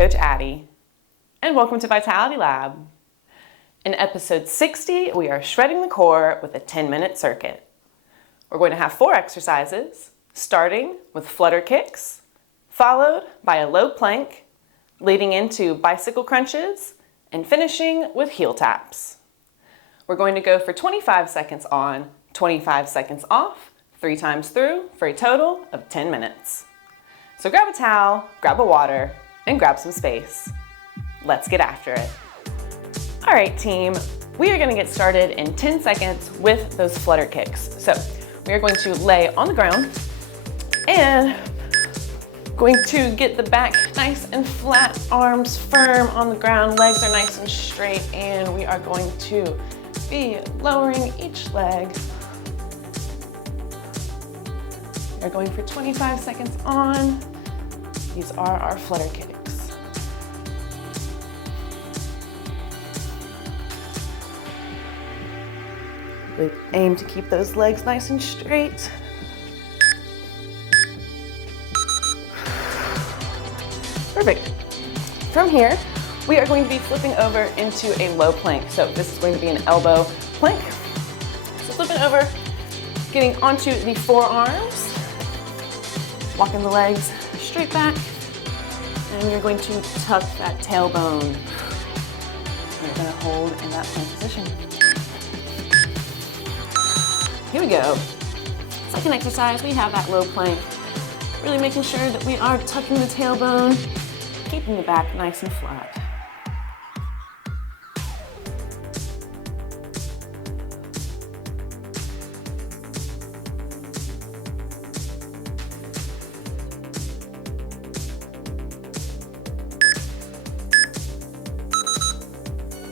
Coach Addie, and welcome to Vitality Lab. In episode 60, we are shredding the core with a 10-minute circuit. We're going to have 4 exercises, starting with Flutter Kicks, followed by a low plank, leading into bicycle crunches, and finishing with heel taps. We're going to go for 25 seconds on, 25 seconds off, 3 times through for a total of 10 minutes. So grab a towel, grab a water, and grab some space. Let's get after it. All right, team, we are going to get started in 10 seconds with those Flutter Kicks. So we are going to lay on the ground and going to get the back nice and flat, arms firm on the ground, legs are nice and straight, and we are going to be lowering each leg. We're going for 25 seconds on. These are our Flutter Kicks. We aim to keep those legs nice and straight. Perfect. From here, we are going to be flipping over into a low plank. So this is going to be an elbow plank. So flipping over, getting onto the forearms, walking the legs straight back, and you're going to tuck that tailbone. You're going to hold in that plank position. Here we go. Second exercise, we have that low plank. Really making sure that we are tucking the tailbone, keeping the back nice and flat.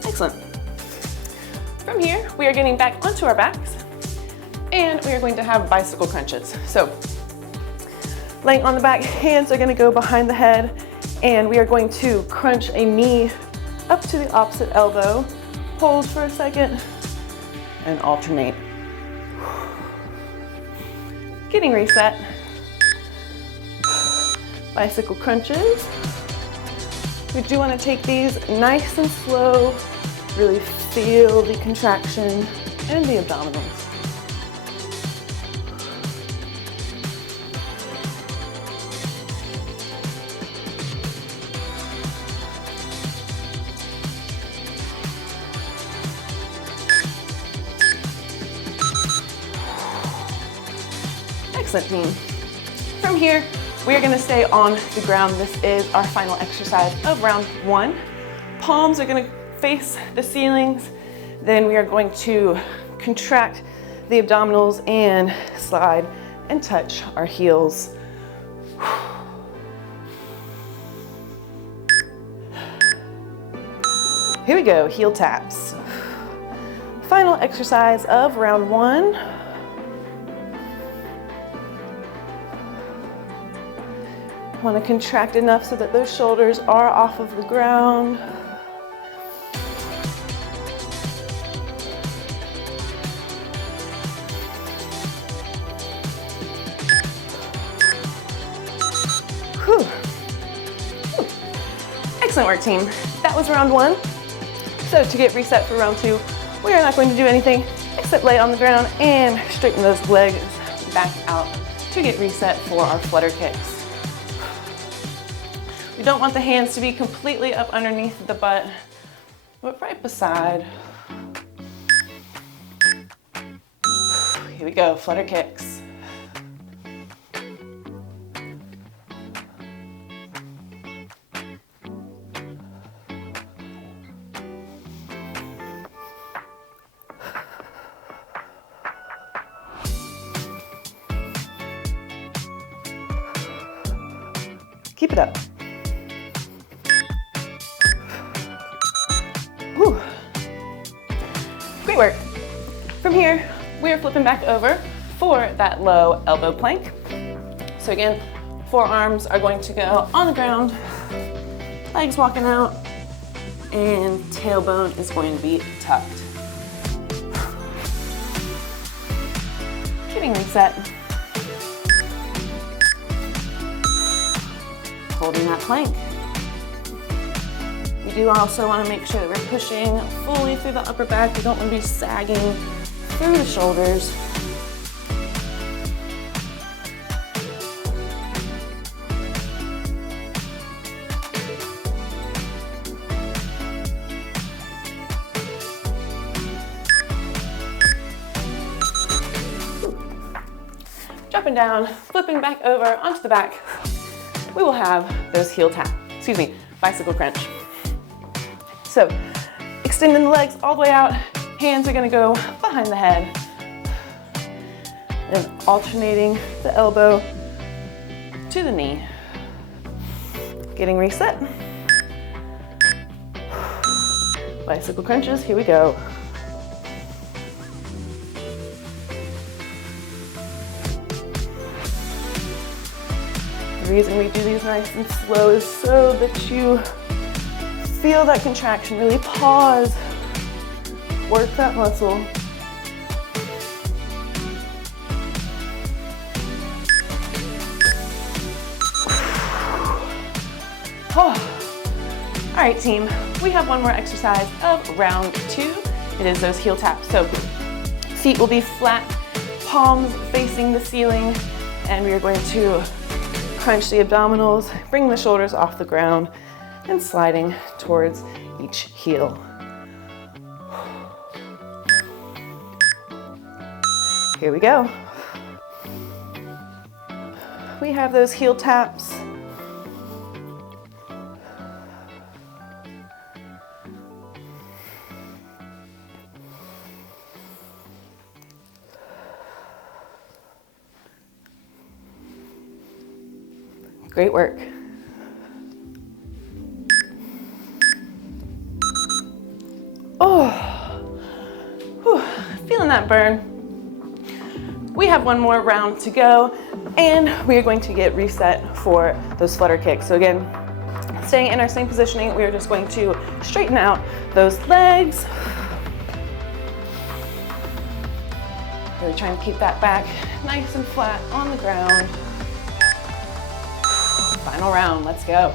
Excellent. From here, we are getting back onto our backs, and we are going to have bicycle crunches. So, laying on the back, hands are going to go behind the head, and we are going to crunch a knee up to the opposite elbow. Hold for a second, and alternate. Getting reset. Bicycle crunches. We do want to take these nice and slow. Really feel the contraction and the abdominals. Excellent, team. From here, we are going to stay on the ground. This is our final exercise of round 1. Palms are going to face the ceilings. Then we are going to contract the abdominals and slide and touch our heels. Here we go, heel taps. Final exercise of round 1. Want to contract enough so that those shoulders are off of the ground. Whew. Whew. Excellent work, team. That was round 1. So to get reset for round 2, we are not going to do anything except lay on the ground and straighten those legs back out to get reset for our Flutter Kicks. We don't want the hands to be completely up underneath the butt, but right beside. Here we go, Flutter Kicks. Keep it up. Whew. Great work. From here, we are flipping back over for that low elbow plank. So again, forearms are going to go on the ground, legs walking out, and tailbone is going to be tucked. Getting reset. Holding that plank. do also want to make sure that we're pushing fully through the upper back. We don't want to be sagging through the shoulders. Dropping down, flipping back over onto the back, we will have those bicycle crunch. So extending the legs all the way out, hands are gonna go behind the head, and alternating the elbow to the knee. Getting reset. Bicycle crunches, here we go. The reason we do these nice and slow is so that you feel that contraction, really pause, work that muscle. Oh. All right, team, we have one more exercise of round 2. It is those heel taps. So feet will be flat, palms facing the ceiling, and we are going to crunch the abdominals, bring the shoulders off the ground, and sliding towards each heel. Here we go. We have those heel taps. Great work. Oh, whew, feeling that burn. We have one more round to go, and we are going to get reset for those flutter kicks. So again, staying in our same positioning, we are just going to straighten out those legs. Really trying to keep that back nice and flat on the ground. Final round, let's go.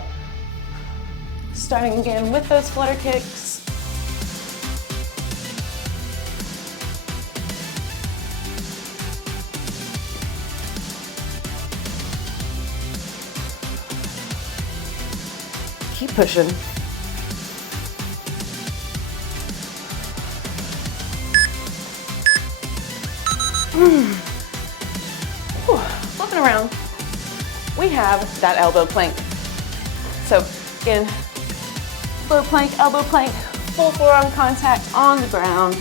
Starting again with those flutter kicks. Keep pushing. Whew. Flipping around. We have that elbow plank. So again, low plank, elbow plank, full forearm contact on the ground.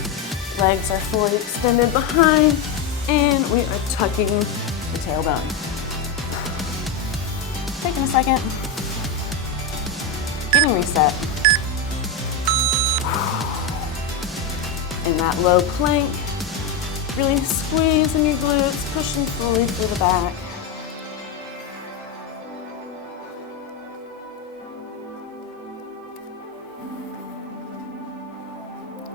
Legs are fully extended behind, and we are tucking the tailbone. Taking a second. Getting reset. In that low plank, really squeezing your glutes, pushing fully through the back.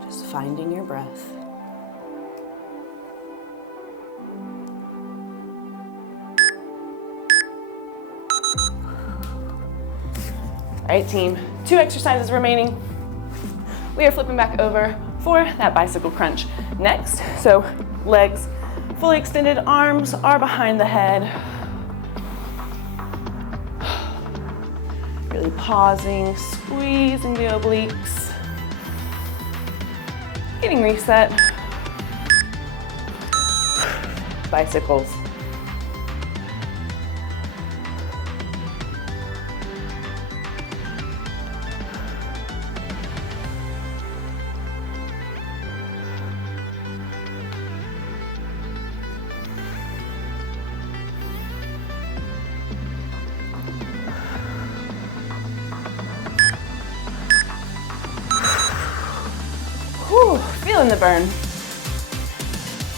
Just finding your breath. All right, team, 2 exercises remaining. We are flipping back over for that bicycle crunch next. So legs fully extended, arms are behind the head. Really pausing, squeezing the obliques. Getting reset. Bicycles. Whew, feeling the burn.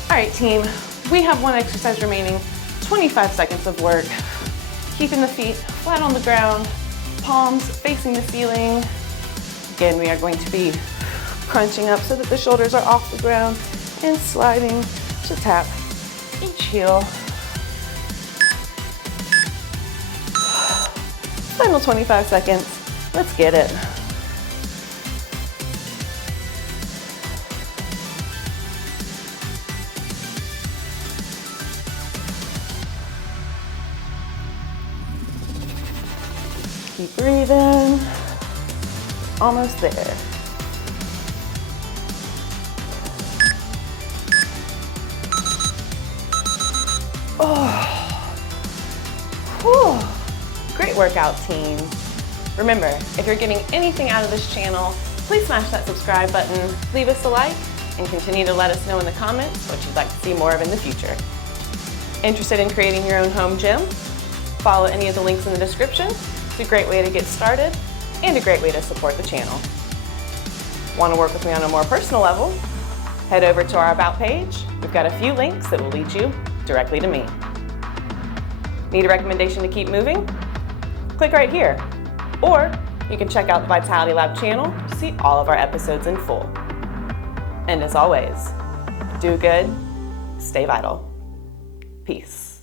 All right, team, we have 1 exercise remaining, 25 seconds of work. Keeping the feet flat on the ground, palms facing the ceiling. Again, we are going to be crunching up so that the shoulders are off the ground and sliding to tap each heel. Final 25 seconds. Let's get it. Keep breathing. Almost there. Oh. Whew. Great workout, team. Remember, if you're getting anything out of this channel, please smash that subscribe button, leave us a like, and continue to let us know in the comments what you'd like to see more of in the future. Interested in creating your own home gym? Follow any of the links in the description. It's a great way to get started and a great way to support the channel. Want to work with me on a more personal level? Head over to our About page. We've got a few links that will lead you directly to me. Need a recommendation to keep moving? Click right here. Or you can check out the Vitality Lab channel to see all of our episodes in full. And as always, do good, stay vital. Peace.